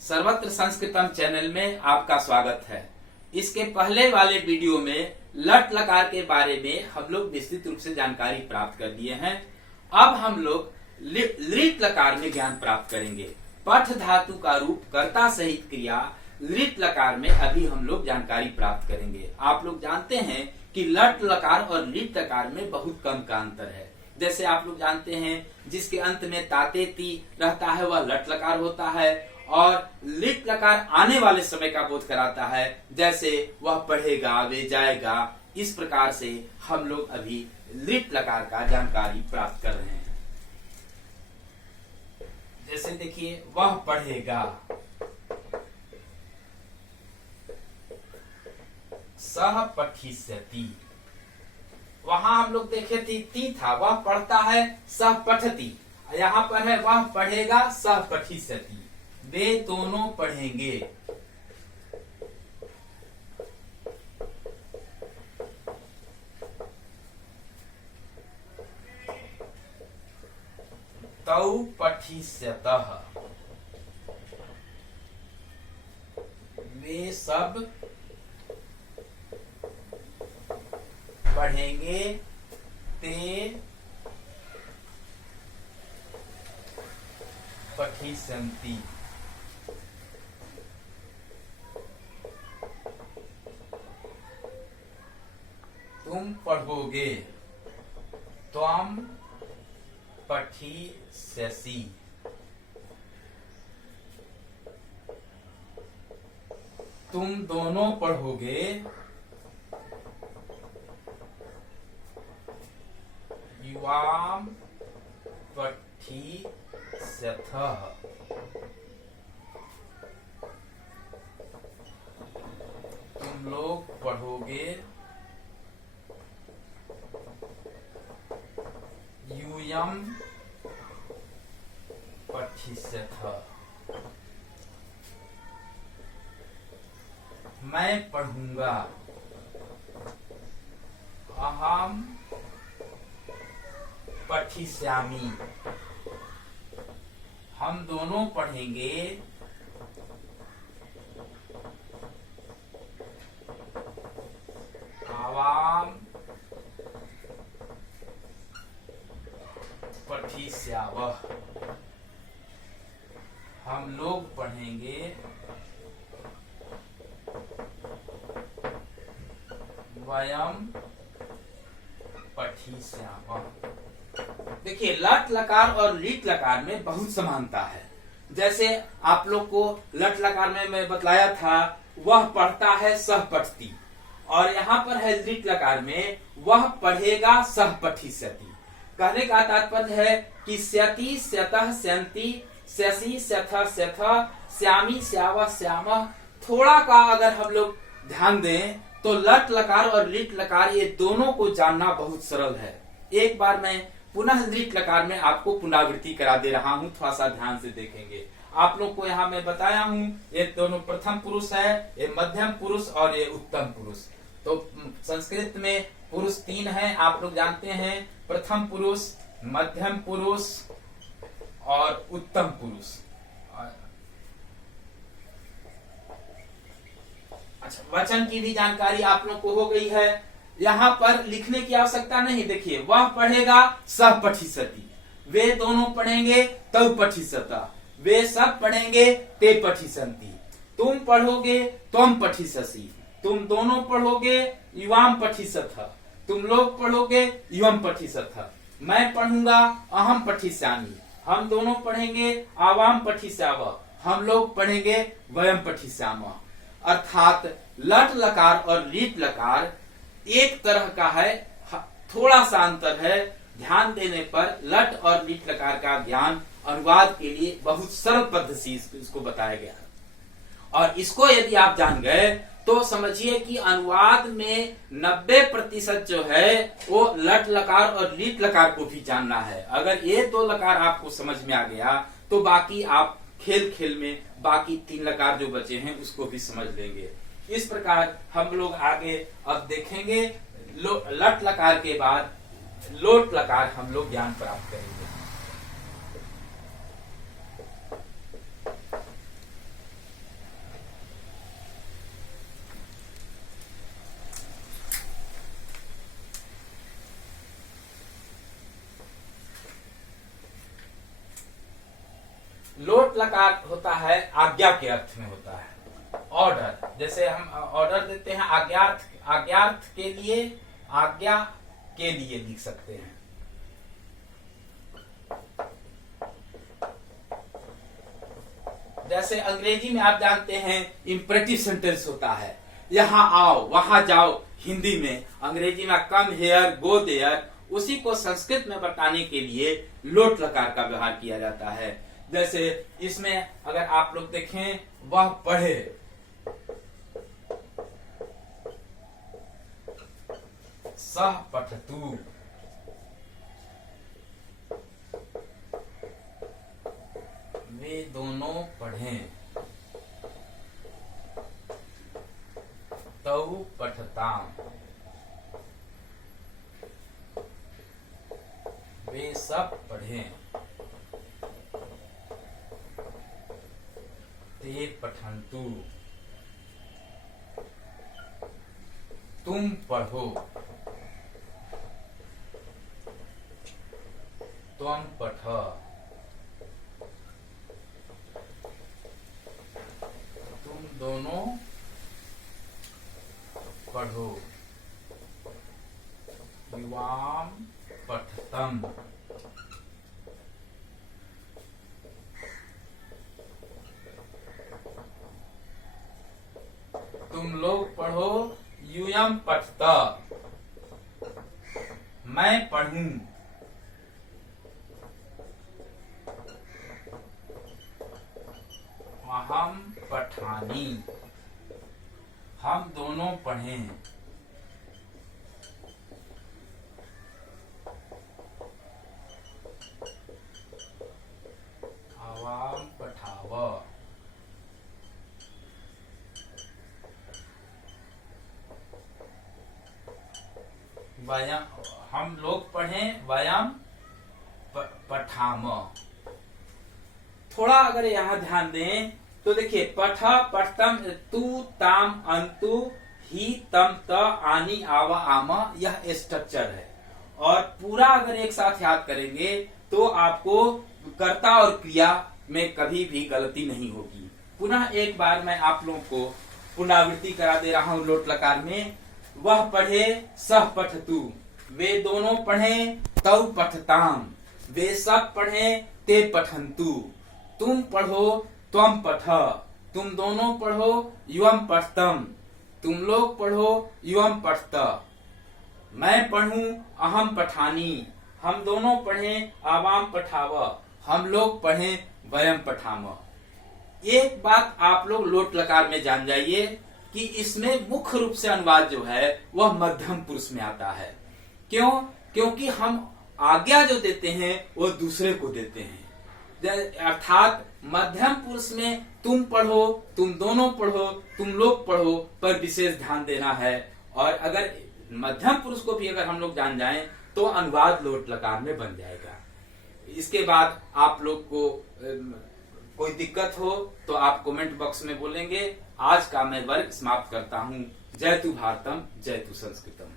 सर्वत्र संस्कृतम चैनल में आपका स्वागत है। इसके पहले वाले वीडियो में लट लकार के बारे में हम लोग विस्तृत रूप से जानकारी प्राप्त कर दिए हैं। अब हम लोग लिट लकार में ज्ञान प्राप्त करेंगे। पठ धातु का रूप कर्ता सहित क्रिया लिट लकार में अभी हम लोग जानकारी प्राप्त करेंगे। आप लोग जानते हैं कि लट लकार और लिट लकार में बहुत कम का अंतर है। जैसे आप लोग जानते हैं जिसके अंत में ताते ती रहता है वह लट लकार होता है, और लिट लकार आने वाले समय का बोध कराता है। जैसे वह पढ़ेगा, वे जाएगा, इस प्रकार से हम लोग अभी लिट लकार का जानकारी प्राप्त कर रहे हैं। जैसे देखिए, वह पढ़ेगा, सह पठिष्यति। वहां हम लोग देखे ती था, वह पढ़ता है, सह पठति। यहाँ पर है वह पढ़ेगा, सह पठिष्यति। वे दोनों पढ़ेंगे। तौ पठिष्यतः। वे सब पढ़ेंगे। ते पठिष्यन्ति। तुम पढ़ोगे। त्वं पठिष्यसि। तुम दोनों पढ़ोगे। युवाम पठिष्यथः। तुम लोग पढ़ोगे। यूयम पठिष्यथः। मैं पढ़ूंगा। अहम पठिष्यामि। हम दोनों पढ़ेंगे। आवाम पठिष्यावः। हम लोग पढ़ेंगे। वयम पठिष्यामः। देखिए, लट लकार और लिट लकार में बहुत समानता है। जैसे आप लोग को लट लकार में मैं बतलाया था, वह पढ़ता है, सह पठती। और यहाँ पर है लिट लकार में, वह पढ़ेगा, सह पठिष्यति। कहने का तात्पर्य है कि स्यति, स्यतः, स्यन्ति, स्यसि, स्यथः, स्यथः, स्यामि, स्यावः, स्यामः। थोड़ा का अगर हम लोग ध्यान दें तो लट लकार और लिट लकार ये दोनों को जानना बहुत सरल है। एक बार मैं पुनः लिट लकार में आपको पुनरावृत्ति करा दे रहा हूँ, थोड़ा सा ध्यान से देखेंगे। आप लोग को यहाँ मैं बताया हूँ, ये दोनों प्रथम पुरुष है, ये मध्यम पुरुष और ये उत्तम पुरुष। तो संस्कृत में पुरुष तीन है, आप लोग जानते हैं, प्रथम पुरुष, मध्यम पुरुष और उत्तम पुरुष। अच्छा, वचन की भी जानकारी आप लोग को हो गई है। यहाँ पर लिखने की आवश्यकता नहीं। देखिए, वह पढ़ेगा, सह पठिष्यति। वे दोनों पढ़ेंगे, तौ पठिष्यतः। वे सब पढ़ेंगे, ते पठिष्यन्ति। तुम पढ़ोगे, त्वं पठिष्यसि। तुम दोनों पढ़ोगे, युवाम पठिष्यथः। तुम लोग पढ़ोगे, युवम पठिष्यथः। मैं पढ़ूंगा, अहम पठिष्यामि। हम दोनों पढ़ेंगे, आवाम पठिष्यावः। हम लोग पढ़ेंगे, वयम पठिष्यामः। अर्थात लट लकार और लिट लकार एक तरह का है, थोड़ा सा अंतर है। ध्यान देने पर लट और लिट लकार का ज्ञान अनुवाद के लिए बहुत सरल पद्धति इसको बताया गया है। और इसको यदि आप जान गए तो समझिए कि अनुवाद में 90% जो है वो लट लकार और लिट लकार को भी जानना है। अगर ये दो लकार आपको समझ में आ गया तो बाकी आप खेल खेल में बाकी तीन लकार जो बचे हैं उसको भी समझ लेंगे। इस प्रकार हम लोग आगे अब देखेंगे। लट लकार के बाद लोट लकार हम लोग ज्ञान प्राप्त करेंगे। लोट लकार होता है आज्ञा के अर्थ में होता है, ऑर्डर। जैसे हम ऑर्डर देते हैं आज्ञार्थ के लिए, आज्ञा के लिए लिख सकते हैं। जैसे अंग्रेजी में आप जानते हैं इम्परेटिव सेंटेंस होता है, यहाँ आओ वहां जाओ। हिंदी में, अंग्रेजी में कम हेयर गो देयर, उसी को संस्कृत में बताने के लिए लोट लकार का व्यवहार किया जाता है। जैसे इसमें अगर आप लोग देखें, वह पढ़े, सह पठतु, वे दोनों पढ़ें, तौ पठताम, वे सब पढ़ें, ते पठन्तु, तुम पढ़ो, त्वं पठ, तुम दोनों पढ़ो, युवाम पठतम, तुम लोग पढ़ो, यूयम पठता, मैं पढ़ूं, अहम पठानी, हम दोनों पढ़ें, आवाम पठाव, वयम, हम लोग पढ़ें, वयम पठाम। थोड़ा अगर यहाँ ध्यान दें तो देखिए, पठ पठतम तू ताम अंतु ही तम त आनी आवा आमा, यह स्ट्रक्चर है। और पूरा अगर एक साथ याद करेंगे तो आपको कर्ता और क्रिया में कभी भी गलती नहीं होगी। पुनः एक बार मैं आप लोगों को पुनरावृत्ति करा दे रहा हूँ लोट लकार में। वह पढ़े, सह पठतु, वे दोनों पढ़े, तौ पठताम, वे सब पढ़े, ते पठन्तु, तुम पढ़ो, त्वं पठ, तुम दोनों पढ़ो, युवम पठतम, तुम लोग पढ़ो, युवम पठत, मैं पढ़ूं, अहम पठानी, हम दोनों पढ़ें, आवाम पठाव, हम लोग पढ़ें, वयम पठाम। एक बात आप लोग लोट लकार में जान जाइए कि इसमें मुख्य रूप से अनुवाद जो है वह मध्यम पुरुष में आता है। क्यों? क्योंकि हम आज्ञा जो देते हैं वो दूसरे को देते हैं। अर्थात मध्यम पुरुष में तुम पढ़ो, तुम दोनों पढ़ो, तुम लोग पढ़ो पर विशेष ध्यान देना है। और अगर मध्यम पुरुष को भी अगर हम लोग जान जाएं तो अनुवाद लोट लकार में बन जाएगा। इसके बाद आप लोग को कोई दिक्कत हो तो आप कमेंट बॉक्स में बोलेंगे। आज का मैं वर्ग समाप्त करता हूँ। जय तु भारतम, जय तु संस्कृतम।